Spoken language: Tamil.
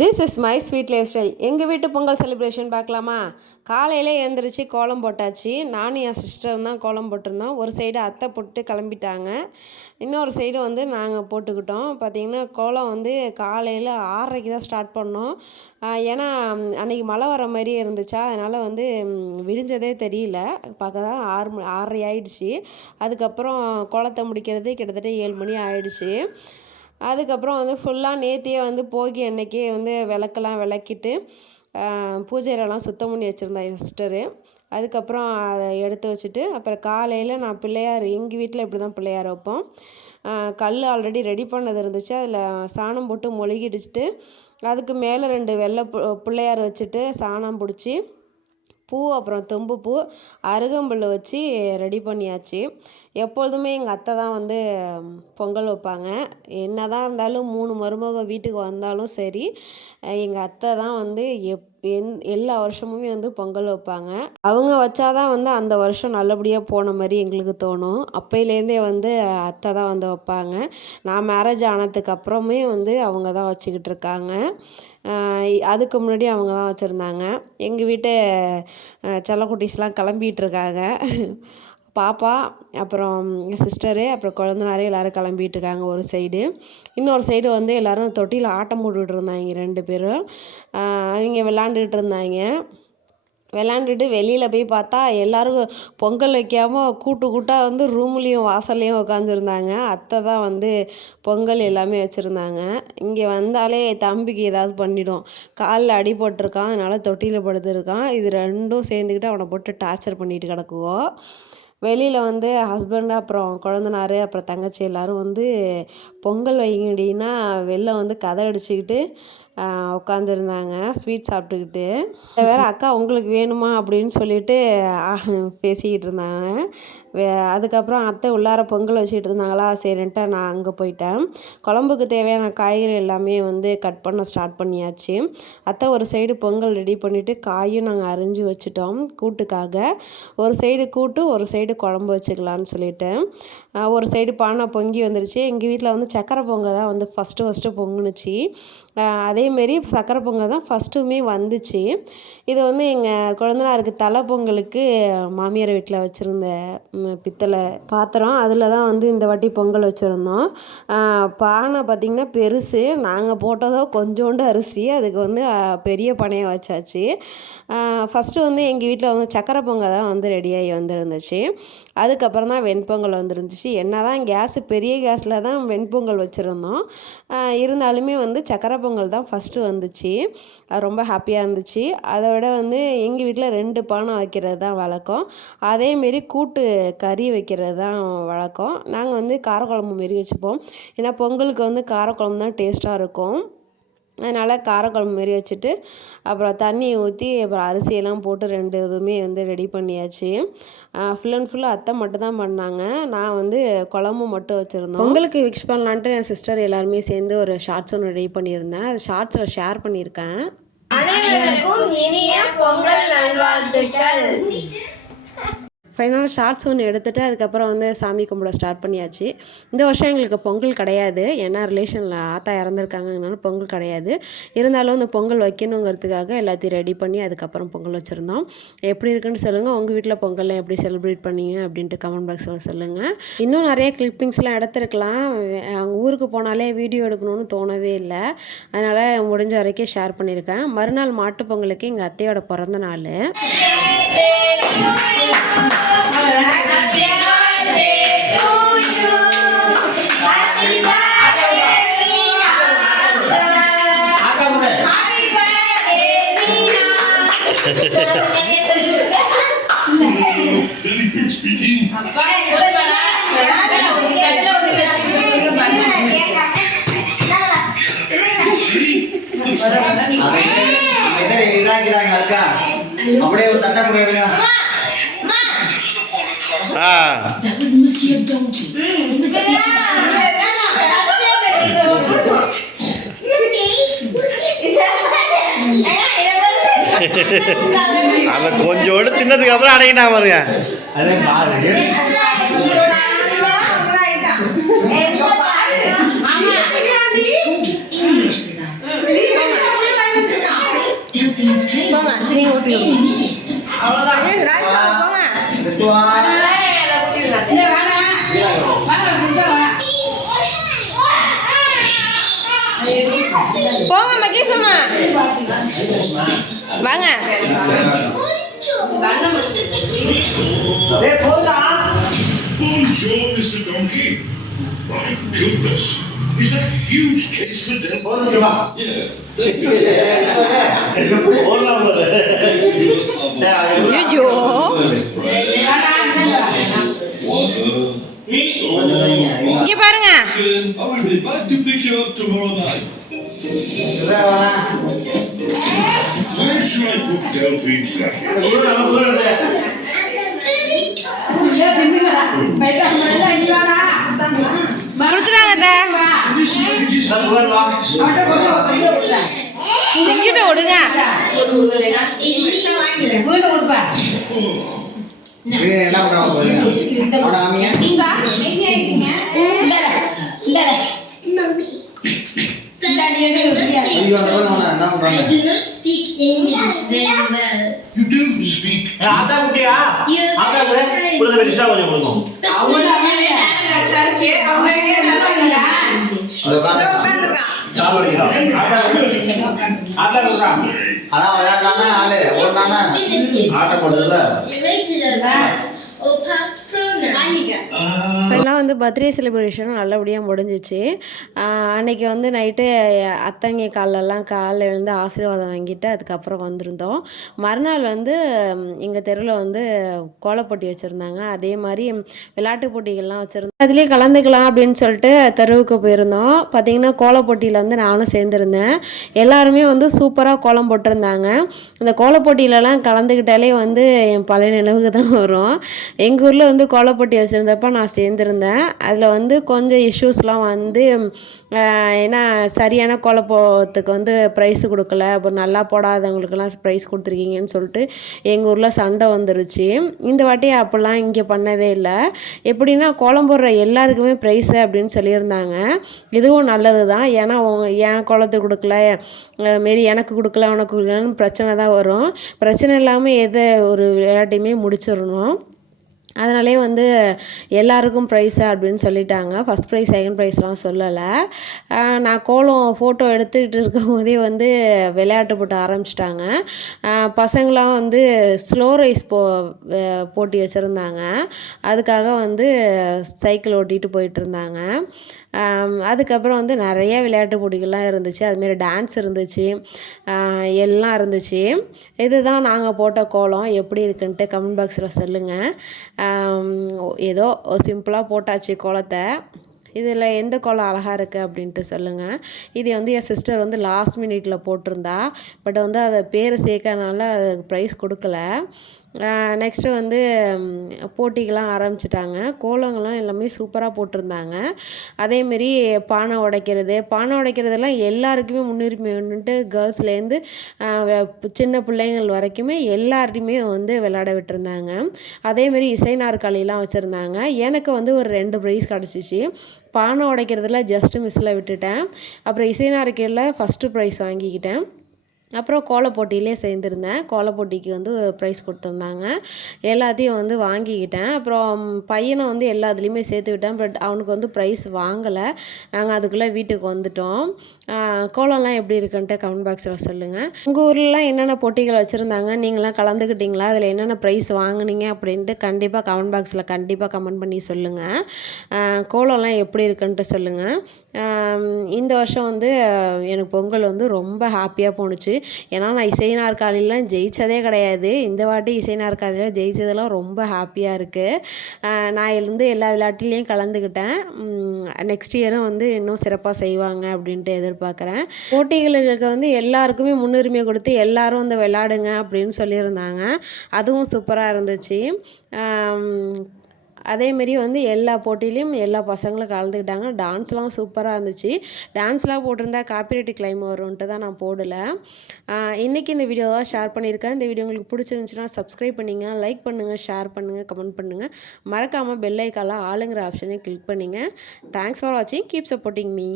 This is my sweet life style எங்கள் வீட்டு பொங்கல் செலிப்ரேஷன் பார்க்கலாமா? காலையில் எழுந்திரிச்சு கோலம் போட்டாச்சு. நானும் என் சிஸ்டரும் தான் கோலம் போட்டிருந்தோம். ஒரு சைடு அத்தை போட்டு கிளம்பிட்டாங்க. இன்னொரு சைடு வந்து நாங்கள் போட்டுக்கிட்டோம். பார்த்திங்கன்னா கோலம் வந்து காலையில் ஆறரைக்கு தான் ஸ்டார்ட் பண்ணோம். ஏன்னா அன்றைக்கி மழை வர மாதிரியே இருந்துச்சா? அதனால் வந்து விடிஞ்சதே தெரியல. பார்க்க தான் ஆறு ஆறரை ஆயிடுச்சு. அதுக்கப்புறம் கோலத்தை முடிக்கிறது கிட்டத்தட்ட ஏழு மணி ஆயிடுச்சு. அதுக்கப்புறம் வந்து ஃபுல்லாக நேத்தியே வந்து போகி அன்னைக்கே வந்து விளக்கெல்லாம் விளக்கிட்டு பூஜையிலலாம் சுத்தம் பண்ணி வச்சுருந்தேன் என் சிஸ்டரு அதுக்கப்புறம் அதை எடுத்து வச்சுட்டு அப்புறம் காலையில் நான் பிள்ளையார் எங்கள் வீட்டில் இப்படி தான் பிள்ளையார் வைப்போம். கல் ஆல்ரெடி ரெடி பண்ணது இருந்துச்சு. அதில் சாணம் போட்டு மொழுகிடிச்சிட்டு அதுக்கு மேலே ரெண்டு வெள்ளை பு பிள்ளையார் வச்சுட்டு சாணம் பிடிச்சி பூ அப்புறம் தொம்பு பூ அருகம்புல் வச்சு ரெடி பண்ணியாச்சு. எப்பொழுதுமே எங்கள் அத்தை தான் வந்து பொங்கல் வைப்பாங்க. என்ன தான் இருந்தாலும் மூணு மருமக வீட்டுக்கு வந்தாலும் சரி எங்கள் அத்தை தான் வந்து எப் எந் எல்லா வருஷமுமே வந்து பொங்கல் வைப்பாங்க. அவங்க வச்சாதான் வந்து அந்த வருஷம் நல்லபடியாக போன மாதிரி எங்களுக்கு தோணும். அப்பையிலேருந்தே வந்து அத்தை தான் வந்து வைப்பாங்க. நான் மேரேஜ் ஆனதுக்கு அப்புறமே வந்து அவங்க தான் வச்சுக்கிட்டு இருக்காங்க. அதுக்கு முன்னாடி அவங்க தான் வச்சுருந்தாங்க. எங்கள் வீட்டு செல்லக்குட்டீஸ்லாம் கிளம்பிட்டு இருக்காங்க. பாப்பா அப்புறம் சிஸ்டரு அப்புறம் குழந்தனாரே எல்லோரும் கிளம்பிட்டு இருக்காங்க ஒரு சைடு இன்னொரு சைடு வந்து எல்லோரும் தொட்டியில் ஆட்டம் போட்டுக்கிட்டு இருந்தாங்க ரெண்டு பேரும். அவங்க விளாண்டுட்டு இருந்தாங்க. விளாண்டுட்டு வெளியில் போய் பார்த்தா எல்லோரும் பொங்கல் வைக்காமல் கூட்டு கூட்டாக வந்து ரூம்லேயும் வாசல்லையும் உட்காந்துருந்தாங்க அத்தை தான் வந்து பொங்கல் எல்லாமே வச்சுருந்தாங்க. இங்கே வந்தாலே தம்பிக்கு ஏதாவது பண்ணிடும். காலில் அடிபட்டிருக்கான் அதனால் தொட்டியில் படுத்துருக்கான். இது ரெண்டும் சேர்ந்துக்கிட்டு அவனை போட்டு டார்ச்சர் பண்ணிட்டு கிடக்குவோம் வெளியில் வந்து ஹஸ்பண்ட் அப்புறம் குழந்தனாரு அப்புறம் தங்கச்சி எல்லோரும் வந்து பொங்கல் வைங்கடின்னா வெளில வந்து கதை அடிச்சுக்கிட்டு உட்காந்துருந்தாங்க ஸ்வீட் சாப்பிட்டுக்கிட்டு. வேறு அக்கா உங்களுக்கு வேணுமா? அப்படின்னு சொல்லிட்டு பேசிக்கிட்டு இருந்தாங்க. வே அதுக்கப்புறம் அத்தை உள்ளார பொங்கல் வச்சுட்டு இருந்தாங்களா? சரின்ட்டு நான் அங்கே போயிட்டேன். குழம்புக்கு தேவையான காய்கறி எல்லாமே வந்து கட் பண்ண ஸ்டார்ட் பண்ணியாச்சு. அத்தை ஒரு சைடு பொங்கல் ரெடி பண்ணிவிட்டு காயும் நாங்கள் அரிஞ்சு வச்சுட்டோம் கூட்டுக்காக. ஒரு சைடு கூட்டு ஒரு சைடு குழம்பு வச்சுக்கலான்னு சொல்லிட்டு. ஒரு சைடு பானை பொங்கி வந்துருச்சு. எங்கள் வீட்டில் வந்து சக்கரை பொங்கல் தான் வந்து ஃபஸ்ட்டு ஃபஸ்ட்டு பொங்குனுச்சு. அதேமாரி சக்கரை பொங்கல் தான் ஃபஸ்ட்டுமே வந்துச்சு. இது வந்து எங்கள் குழந்தனாருக்கு தலை பொங்கலுக்கு மாமியார் வீட்டில் வச்சுருந்த பித்தளை பாத்திரம். அதில் தான் வந்து இந்த வாட்டி பொங்கல் வச்சுருந்தோம். பானை பார்த்திங்கன்னா பெருசு. நாங்கள் போட்டதோ கொஞ்சோண்டு அரிசி. அதுக்கு வந்து பெரிய பனையை வச்சாச்சு. ஃபஸ்ட்டு வந்து எங்கள் வீட்டில் வந்து சக்கரை பொங்கல் தான் வந்து ரெடியாகி வந்துருந்துச்சு. அதுக்கப்புறம் தான் வெண்பொங்கல் வந்துருந்துச்சு. என்ன தான் கேஸு பெரிய கேஸில் தான் வெண்பொங்கல் வச்சுருந்தோம். இருந்தாலுமே வந்து சக்கரை பொங்கல் தான் ஃபஸ்ட்டு வந்துச்சு. அது ரொம்ப ஹாப்பியாக இருந்துச்சு. அதை விட வந்து எங்கள் வீட்டில் ரெண்டு பானை வைக்கிறது தான் வழக்கம். அதேமாரி கூட்டு கறி வைக்கிறது தான் வழக்கம். நாங்கள் வந்து காரக்குழம்பு மாரி வச்சுப்போம். ஏன்னா பொங்கலுக்கு வந்து காரக்குழம்பு தான் டேஸ்ட்டாக இருக்கும். அதனால் காரக்குழம்பு மாரி வச்சுட்டு அப்புறம் தண்ணி ஊற்றி அப்புறம் அரிசியெல்லாம் போட்டு ரெண்டு இதுவுமே வந்து ரெடி பண்ணியாச்சு. ஃபுல் அண்ட் ஃபுல்லாக அத்தை மட்டும் தான் பண்ணாங்க. நான் வந்து குழம்பு மட்டும் வச்சுருந்தோம். பொங்கலுக்கு விஷ் பண்ணலான்ட்டு என் சிஸ்டர் எல்லாருமே சேர்ந்து ஒரு ஷார்ட்ஸ் ஒன்று ரெடி பண்ணியிருந்தேன். அது ஷார்ட்ஸில் ஷேர் பண்ணியிருக்கேன். அனைவருக்கும் இனிய பொங்கல் நல்வாழ்த்துக்கள். ஃபைனலாக ஷார்ட்ஸ் ஒன்று எடுத்துகிட்டு அதுக்கப்புறம் வந்து சாமி கும்பிட ஸ்டார்ட் பண்ணியாச்சு. இந்த வருஷம் எங்களுக்கு பொங்கல் கிடையாது. ஏன்னா ரிலேஷனில் ஆத்தா இறந்துருக்காங்கனால பொங்கல் கிடையாது. இருந்தாலும் இந்த பொங்கல் வைக்கணுங்கிறதுக்காக எல்லாத்தையும் ரெடி பண்ணி அதுக்கப்புறம் பொங்கல் வச்சுருந்தோம். எப்படி இருக்குன்னு சொல்லுங்கள் உங்கள் வீட்டில் பொங்கலில் எப்படி செலிப்ரேட் பண்ணீங்க அப்படின்ட்டு கமெண்ட் பாக்ஸில் சொல்லுங்கள் இன்னும் நிறைய கிளிப்பிங்ஸ்லாம் எடுத்துருக்கலாம். அவங்க ஊருக்கு போனாலே வீடியோ எடுக்கணும்னு தோணவே இல்லை. அதனால் முடிஞ்ச வரைக்கும் ஷேர் பண்ணியிருக்கேன் மறுநாள் மாட்டுப் பொங்கலுக்கு எங்கள் அத்தையோட பிறந்த நாள். அப்படியே ஒரு தட்டை கூட எடுங்க அதை கொஞ்சோண்டு தின்னதுக்கு அப்புறம் அடங்கிட்டா பாருங்க அதே பாரு ஆமா போங்க நீங்க ஊட்டி வாங்க டேய் போடா Bonjour, Mr. Donkey. My goodness. Is that huge case for them? போடுங்க வா Yes. ஓடலாம் பாரு. டேய், அது ஐயோ கொஞ்சம் வைங்க இங்க பாருங்க I will be back to pick you up tomorrow night. Where should I put வா. இங்கிட்ட விடுங்க இது என்ன பண்றாங்க பாருங்க அவட ஆமிங்க ஐயோ அந்த பாருங்க அவன என்ன I do not speak English very well. You do speak. ஏய், ஆத்தா குட்டியா? ஆத்தா கூட கொடுத்த போய் extra கொஞ்சம் கொடுங்க. அது உட்காந்து கால் வலிக்குதா? ஆத்தா கூட. ஆத்தா கொடுறா. அதான் விளையாண்டானா ஆளு ஓடுனானா Infinitive, atom போடுதுல்ல? irregular verb, or past pronoun. இப்போல்லாம் வந்து பர்த்டே செலிப்ரேஷனும் நல்லபடியாக முடிஞ்சிச்சு. அன்னைக்கு வந்து நைட்டு அத்தங்கை காலெல்லாம் காலில் எழுந்து ஆசீர்வாதம் வாங்கிட்டு அதுக்கப்புறம் வந்திருந்தோம். மறுநாள் வந்து எங்கள் தெருவில் வந்து கோலப்போட்டி வச்சுருந்தாங்க. அதே மாதிரி விளையாட்டு போட்டிகள்லாம் வச்சுருந்தோம். அதுலேயே கலந்துக்கலாம் அப்படின்னு சொல்லிட்டு தெருவுக்கு போயிருந்தோம். பார்த்தீங்கன்னா கோலப்போட்டியில் வந்து நானும் சேர்ந்துருந்தேன். எல்லாருமே வந்து சூப்பராக கோலம் போட்டிருந்தாங்க. இந்த கோலப்போட்டியிலலாம் கலந்துக்கிட்டாலே வந்து என் பழைய நினைவுக்கு தான் வரும். எங்கள் ஊரில் வந்து கோலப்போட்டி வச்சுருந்தப்ப நான் சேர்ந்துருந்தேன். அதில் வந்து கொஞ்சம் இஷ்யூஸ்லாம் வந்து ஏன்னா சரியான குழப்பத்துக்கு வந்து ப்ரைஸு கொடுக்கல. அப்புறம் நல்லா போடாதவங்களுக்கெல்லாம் ப்ரைஸ் கொடுத்துருக்கீங்கன்னு சொல்லிட்டு எங்கள் ஊரில் சண்டை வந்துருச்சு. இந்த வாட்டி அப்படிலாம் இங்கே பண்ணவே இல்லை. எப்படின்னா கோலம் போடுற எல்லாருக்குமே ப்ரைஸு அப்படின்னு சொல்லியிருந்தாங்க. இதுவும் நல்லது தான் ஏன்னா என் குளத்துக்கு கொடுக்கல மாரி எனக்கு கொடுக்கல உனக்கு கொடுக்கலன்னு பிரச்சனை தான் வரும். பிரச்சனை இல்லாமல் எதை ஒரு விளையாட்டையுமே முடிச்சிடணும். அதனாலே வந்து எல்லாருக்கும் ப்ரைஸு அப்படின்னு சொல்லிட்டாங்க. ஃபஸ்ட் ப்ரைஸ் செகண்ட் ப்ரைஸ்லாம் சொல்லலை. நான் கோலம் ஃபோட்டோ எடுத்துக்கிட்டு இருக்கும் போதே வந்து விளையாட்டு போட்டு ஆரம்பிச்சிட்டாங்க. பசங்களாம் வந்து ஸ்லோ ரைஸ் போ போட்டி வச்சுருந்தாங்க. அதுக்காக வந்து சைக்கிள் ஓட்டிகிட்டு போயிட்டு இருந்தாங்க. அதுக்கப்புறம் வந்து நிறைய விளையாட்டு போட்டிகள்லாம் இருந்துச்சு. அதுமாரி டான்ஸ் இருந்துச்சு. எல்லாம் இருந்துச்சு. இதுதான் நாங்கள் போட்ட கோலம். எப்படி இருக்குன்ட்டு கமெண்ட் பாக்ஸில் சொல்லுங்கள் ஏதோ சிம்பிளாக போட்டாச்சு கோலத்தை. இதில் எந்த கோலம் அழகாக இருக்குது அப்படின்ட்டு சொல்லுங்கள் இது வந்து என் சிஸ்டர் வந்து லாஸ்ட் மினிட்ல போட்டிருந்தா. பட் வந்து அதை பேர் சேர்க்கறனால அதுக்கு ப்ரைஸ் கொடுக்கல. நெக்ஸ்ட்டு வந்து போட்டிகள்லாம் ஆரம்பிச்சிட்டாங்க. கோலங்கள்லாம் எல்லாமே சூப்பராக போட்டிருந்தாங்க. அதேமாரி பானை உடைக்கிறது. பானை உடைக்கிறதெல்லாம் எல்லாருக்குமே முன்னுரிமை வந்துட்டு கேர்ள்ஸ்லேருந்து சின்ன பிள்ளைங்கள் வரைக்குமே எல்லார்ட்டையுமே வந்து விளையாட விட்டுருந்தாங்க. அதேமாரி இசை நாற்காலிலாம் வச்சுருந்தாங்க. எனக்கு வந்து ஒரு ரெண்டு ப்ரைஸ் கிடச்சிச்சு. பானை உடைக்கிறதுல ஜஸ்ட்டு மிஸ்ஸில் விட்டுட்டேன். அப்புறம் இசை நாற்காலியில் ஃபஸ்ட்டு ப்ரைஸ் வாங்கிக்கிட்டேன். அப்புறம் கோலப் போட்டியிலே சேர்ந்துருந்தேன். கோலப்போட்டிக்கு வந்து ப்ரைஸ் கொடுத்துருந்தாங்க. எல்லாத்தையும் வந்து வாங்கிக்கிட்டேன். அப்புறம் பையனை வந்து எல்லா இதுலேயுமே சேர்த்து விட்டேன். பட் அவனுக்கு வந்து ப்ரைஸ் வாங்கலை. நாங்கள் அதுக்குள்ளே வீட்டுக்கு வந்துட்டோம். கோலம்லாம் எப்படி இருக்குன்ட்டு கமெண்ட் பாக்ஸில் சொல்லுங்கள் உங்கள் ஊர்லலாம் என்னென்ன போட்டிகள் வச்சுருந்தாங்க? நீங்களாம் கலந்துக்கிட்டீங்களா அதில் என்னென்ன ப்ரைஸ் வாங்கினீங்க? அப்படின்ட்டு கண்டிப்பாக கமெண்ட் பாக்ஸில் கண்டிப்பாக கமெண்ட் பண்ணி சொல்லுங்கள் கோலம்லாம் எப்படி இருக்குன்ட்டு சொல்லுங்கள் இந்த வருஷம் வந்து எனக்கு பொங்கல் வந்து ரொம்ப ஹாப்பியாக போணுச்சு. ஏன்னா நான் இசை நாற்காலிலாம் ஜெயிச்சதே கிடையாது. இந்த வாட்டி இசை நாற்காலியில் ஜெயிச்சதெல்லாம் ரொம்ப ஹாப்பியாக இருக்குது நான் இருந்து எல்லா விளையாட்டுலேயும் கலந்துக்கிட்டேன் நெக்ஸ்ட் இயரும் வந்து இன்னும் சிறப்பாக செய்வாங்க அப்படின்ட்டு எதிர்பார்க்குறேன். போட்டிகளுக்கு வந்து எல்லாருக்குமே முன்னுரிமை கொடுத்து எல்லாரும் வந்து விளையாடுங்க அப்படின்னு சொல்லியிருந்தாங்க. அதுவும் சூப்பராக இருந்துச்சு. அதேமாரி வந்து எல்லா போட்டியிலையும் எல்லா பசங்களும் கலந்துக்கிட்டாங்க. டான்ஸ்லாம் சூப்பராக இருந்துச்சு. டான்ஸ்லாம் போட்டிருந்தா காப்பிரைட் கிளைம் வரும்ன்ட்டு தான் நான் போடலை. இன்றைக்கி இந்த வீடியோ தான் ஷேர் பண்ணியிருக்கேன். இந்த வீடியோ உங்களுக்கு பிடிச்சிருந்துச்சுன்னா சப்ஸ்கிரைப் பண்ணிங்க லைக் பண்ணுங்கள் ஷேர் பண்ணுங்கள் கமெண்ட் பண்ணுங்கள் மறக்காமல் பெல் ஆளுங்கிற ஆப்ஷனை கிளிக் பண்ணிங்க. தேங்க்ஸ் ஃபார் வாட்சிங் கீப் சப்போர்ட்டிங் மீ